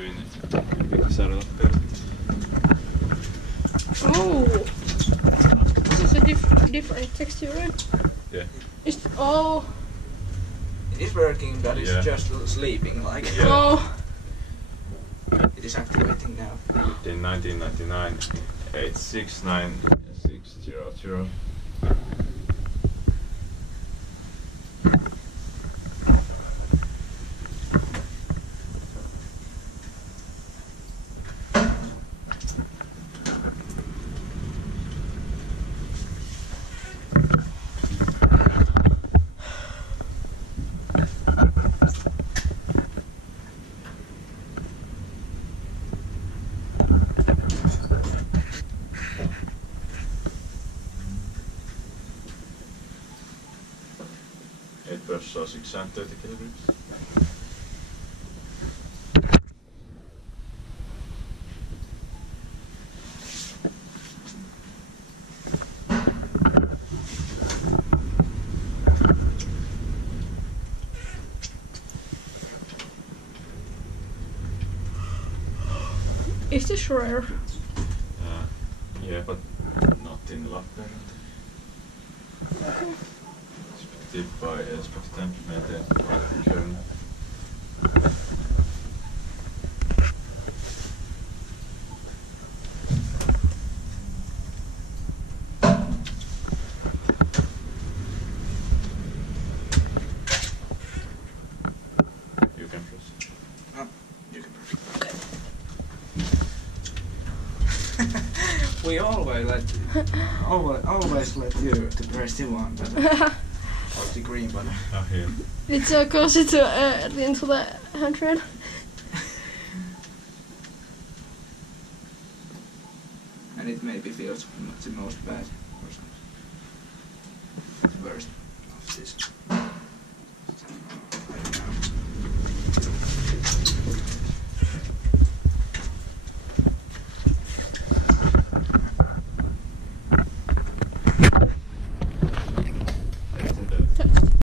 doing Pikisaari Lappeenranta. Oh, this is a different texture, right? Yeah. It's oh. It is working, but it's just sleeping like. Yeah. Oh. It is activating now. In 1999, 869600. It was 630 kilograms. Is this rare? Yeah, but not in Lappeenranta. Okay. Did by Elspecta and maintained by Kone. You can press. Oh, you can press. Okay. We always let you to press the one button. Or the green button. Ah, here. It's so close to into the handrail. And it maybe feels the most bad or something. The worst of this.